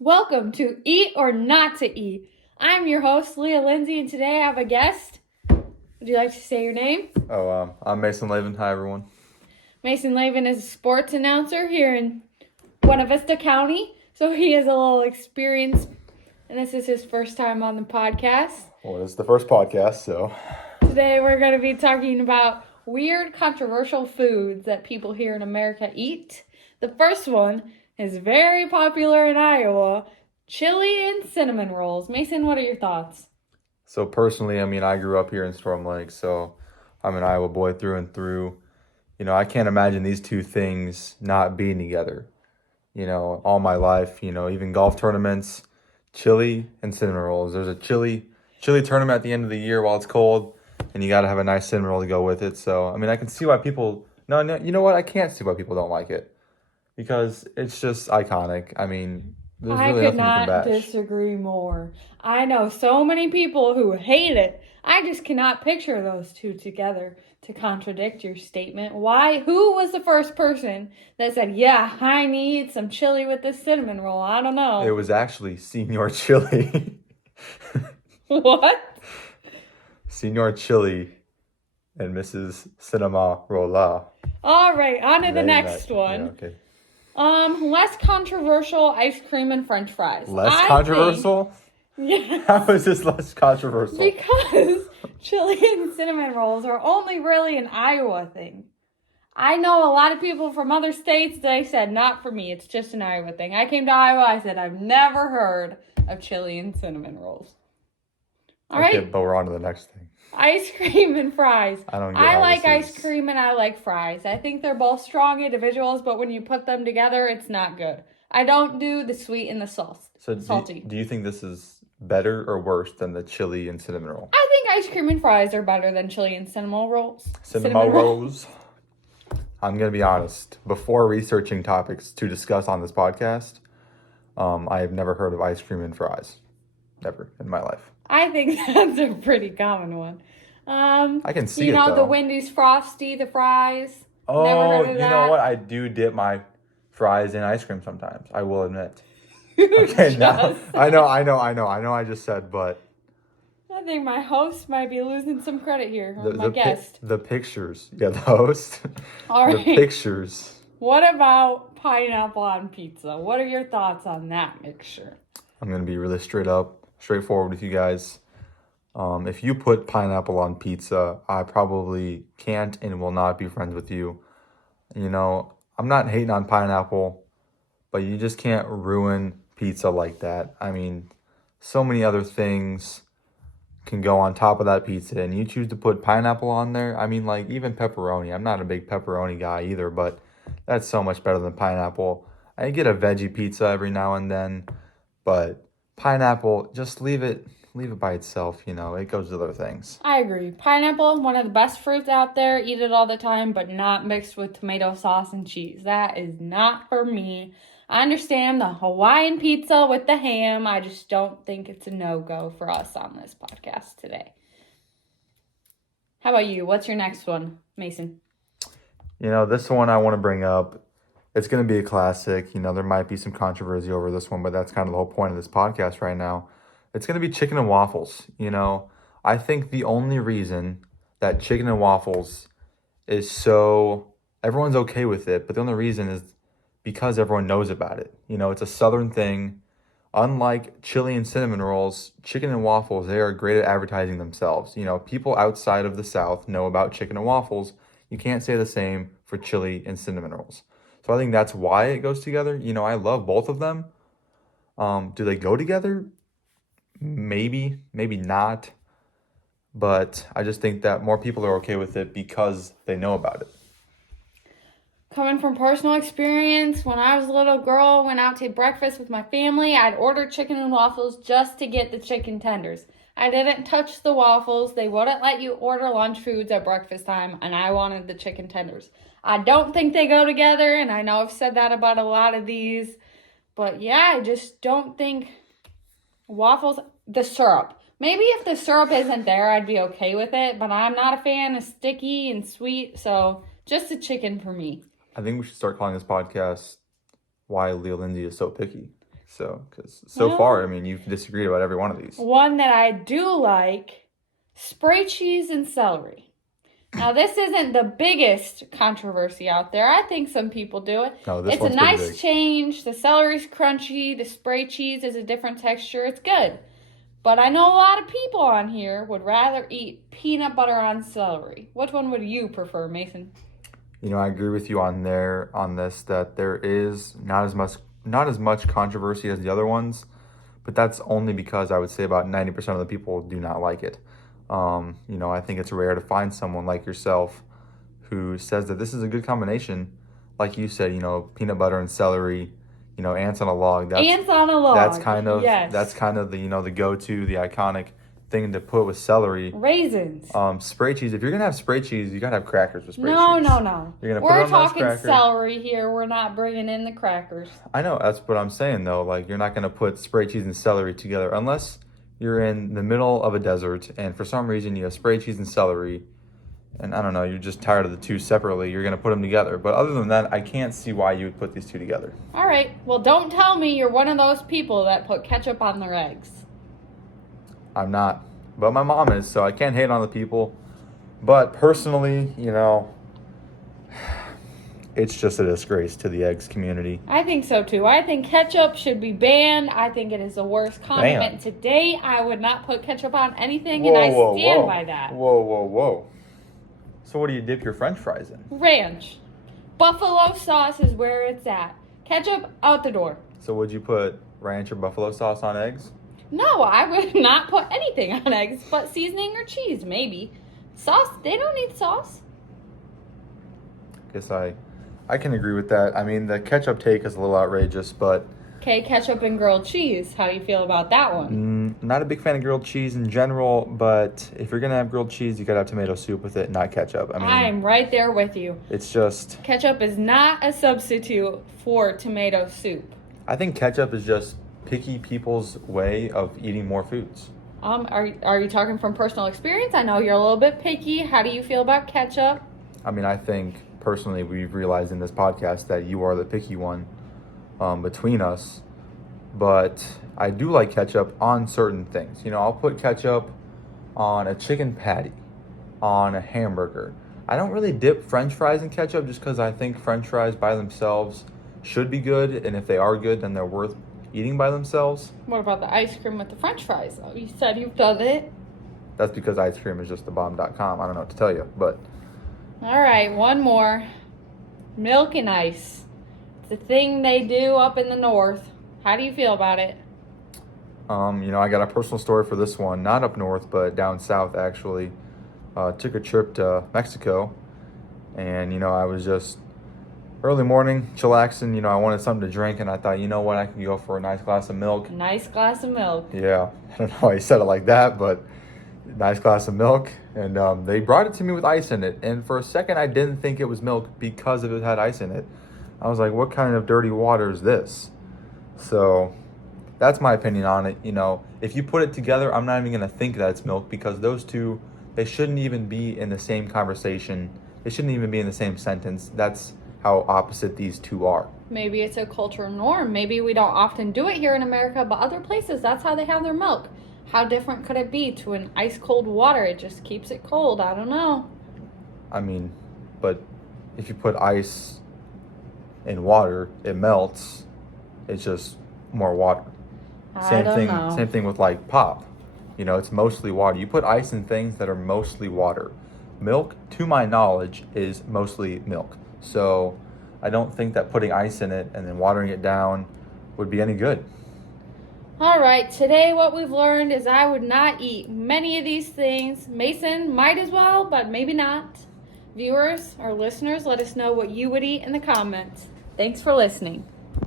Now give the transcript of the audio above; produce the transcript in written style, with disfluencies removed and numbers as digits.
Welcome to Eat or Not to Eat. I'm your host, Leah Lindsay, and today I have a guest. Would you like to say your name? I'm Mason Lavin. Hi, everyone. Mason Lavin is a sports announcer here in Buena Vista County, so he has a little experience, and this is his first time on the podcast. Well, it's the first podcast, so. Today we're going to be talking about weird, controversial foods that people here in America eat. The first one is very popular in Iowa, chili and cinnamon rolls. Mason, what are your thoughts? So personally, I grew up here in Storm Lake, so I'm an Iowa boy through and through. I can't imagine these two things not being together. All my life, even golf tournaments, chili and cinnamon rolls. There's a chili tournament at the end of the year while it's cold, and you got to have a nice cinnamon roll to go with it. So, I can see why people, no, you know what? I can't see why people don't like it because it's just iconic. There's I really could nothing you can not bash. disagree more. I know so many people who hate it. I just cannot picture those two together to contradict your statement. Why? Who was the first person that said, yeah, I need some chili with this cinnamon roll? I don't know. It was actually Senor Chili. What? Senor Chili and Mrs. Cinema Rolla. All right, on to the Very next nice. one. Yeah, okay. Less controversial ice cream and French fries. Less controversial? Yeah. How is this less controversial? Because chili and cinnamon rolls are only really an Iowa thing. I know a lot of people from other states, they said, not for me, it's just an Iowa thing. I came to Iowa, I said, I've never heard of chili and cinnamon rolls. All Okay, right, but we're on to the next thing. ice cream and fries. I don't get I how like this ice is- cream and I like fries. I think they're both strong individuals, but when you put them together, it's not good. I don't do the sweet and the salty. Do you think this is better or worse than the chili and cinnamon roll? I think ice cream and fries are better than chili and cinnamon rolls. Cinnamon rolls? I'm going to be honest. Before researching topics to discuss on this podcast, I have never heard of ice cream and fries. Never in my life. I think that's a pretty common one. I can see you it, know, the though. Wendy's Frosty, the fries. Never Oh, heard of you that? know what? I do dip my fries in ice cream sometimes. I will admit. Okay, now I know. I just said, but I think my host might be losing some credit here, or my guest. the pictures, yeah, the host. All The right. pictures. What about pineapple on pizza? What are your thoughts on that mixture? I'm gonna be really straightforward with you guys. If you put pineapple on pizza, I probably can't and will not be friends with you. I'm not hating on pineapple, but you just can't ruin pizza like that. So many other things can go on top of that pizza, and you choose to put pineapple on there. Like even pepperoni. I'm not a big pepperoni guy either, but that's so much better than pineapple. I get a veggie pizza every now and then, but pineapple, just leave it by itself. It goes with other things. I agree. Pineapple, one of the best fruits out there. Eat it all the time, but not mixed with tomato sauce and cheese. That is not for me. I understand the Hawaiian pizza with the ham. I just don't think it's a no-go for us on this podcast today. How about you? What's your next one, Mason? This one I want to bring up. It's going to be a classic. There might be some controversy over this one, but that's kind of the whole point of this podcast right now. It's going to be chicken and waffles. I think the only reason that chicken and waffles is so everyone's okay with it, but the only reason is because everyone knows about it. It's a southern thing. Unlike chili and cinnamon rolls, chicken and waffles, they are great at advertising themselves. People outside of the South know about chicken and waffles. You can't say the same for chili and cinnamon rolls. So I think that's why it goes together. I love both of them. Do they go together? Maybe not. But I just think that more people are okay with it because they know about it. Coming from personal experience, when I was a little girl, went out to breakfast with my family, I'd order chicken and waffles just to get the chicken tenders. I didn't touch the waffles. They wouldn't let you order lunch foods at breakfast time, and I wanted the chicken tenders. I don't think they go together, and I know I've said that about a lot of these, but yeah, I just don't think waffles, the syrup. Maybe if the syrup isn't there, I'd be okay with it, but I'm not a fan of sticky and sweet, so just the chicken for me. I think we should start calling this podcast Why Leah Lindsay is So Picky. So, because so Well- far, I mean, you've disagreed about every one of these. One that I do like, spray cheese and celery. Now, this isn't the biggest controversy out there. I think some people do it. No, this It's a one's pretty nice big. change. The celery's crunchy. The spray cheese is a different texture. It's good. But I know a lot of people on here would rather eat peanut butter on celery. Which one would you prefer, Mason? You know, I agree with you on this that there is not as much controversy as the other ones, but that's only because I would say about 90% of the people do not like it. You know, I think it's rare to find someone like yourself who says that this is a good combination. Like you said, you know, peanut butter and celery, you know, ants on a log. Ants on a log. That's kind of yes. the, you know, the go-to, the iconic thing to put with celery. Raisins. Spray cheese. If you're gonna have spray cheese, you gotta have crackers with spray No. cheese. You're gonna put We're it on those talking crackers. celery here. We're not bringing in the crackers. I know, that's what I'm saying though. Like, you're not gonna put spray cheese and celery together unless you're in the middle of a desert and for some reason you have spray cheese and celery, and I don't know, you're just tired of the two separately. You're gonna put them together. But other than that, I can't see why you would put these two together. All right. Well, don't tell me you're one of those people that put ketchup on their eggs. I'm not, but my mom is, so I can't hate on the people. But personally, you know, it's just a disgrace to the eggs community. I think so too. I think ketchup should be banned. I think it is the worst condiment today. I would not put ketchup on anything, and I stand by that. Whoa. So what do you dip your French fries in? Ranch. Buffalo sauce is where it's at. Ketchup, out the door. So would you put ranch or buffalo sauce on eggs? No, I would not put anything on eggs but seasoning or cheese, maybe. Sauce, they don't need sauce. Guess I can agree with that. I mean, the ketchup take is a little outrageous, but Okay, ketchup and grilled cheese. How do you feel about that one? not a big fan of grilled cheese in general, but if you're going to have grilled cheese, you got to have tomato soup with it, not ketchup. I mean, I'm right there with you. it's just, Ketchup is not a substitute for tomato soup. I think ketchup is just picky people's way of eating more foods. Are you talking from personal experience? I know you're a little bit picky. How do you feel about ketchup? I mean, I think personally we've realized in this podcast that you are the picky one between us, but I do like ketchup on certain things. You know, I'll put ketchup on a chicken patty, on a hamburger. I don't really dip French fries in ketchup just because I think French fries by themselves should be good, and if they are good, then they're worth eating by themselves. What about the ice cream with the French fries? Oh, you said you've done it. That's because ice cream is just the bomb.com. I don't know what to tell you, but All right, one more. Milk and ice. It's a thing they do up in the north. How do you feel about it? you know, I got a personal story for this one. Not up north, but down south actually. Took a trip to Mexico, and you know, I was just early morning, chillaxing. You know, I wanted something to drink, and I thought, you know what, I can go for a nice glass of milk. A nice glass of milk. Yeah, I don't know why you said it like that, but nice glass of milk. And they brought it to me with ice in it. And for a second, I didn't think it was milk because it had ice in it. I was like, what kind of dirty water is this? So that's my opinion on it. You know, if you put it together, I'm not even going to think that it's milk because those two, they shouldn't even be in the same conversation. They shouldn't even be in the same sentence. That's how opposite these two are. Maybe it's a cultural norm. Maybe we don't often do it here in America, but other places, that's how they have their milk. How different could it be to an ice cold water? It just keeps it cold. I don't know. I mean, but if you put ice in water, it melts. It's just more water. I don't know. Same thing with like pop. You know, it's mostly water. You put ice in things that are mostly water. Milk, to my knowledge, is mostly milk. So I don't think that putting ice in it and then watering it down would be any good. All right, today what we've learned is I would not eat many of these things. Mason might as well, but maybe not. Viewers or listeners, let us know what you would eat in the comments. Thanks for listening.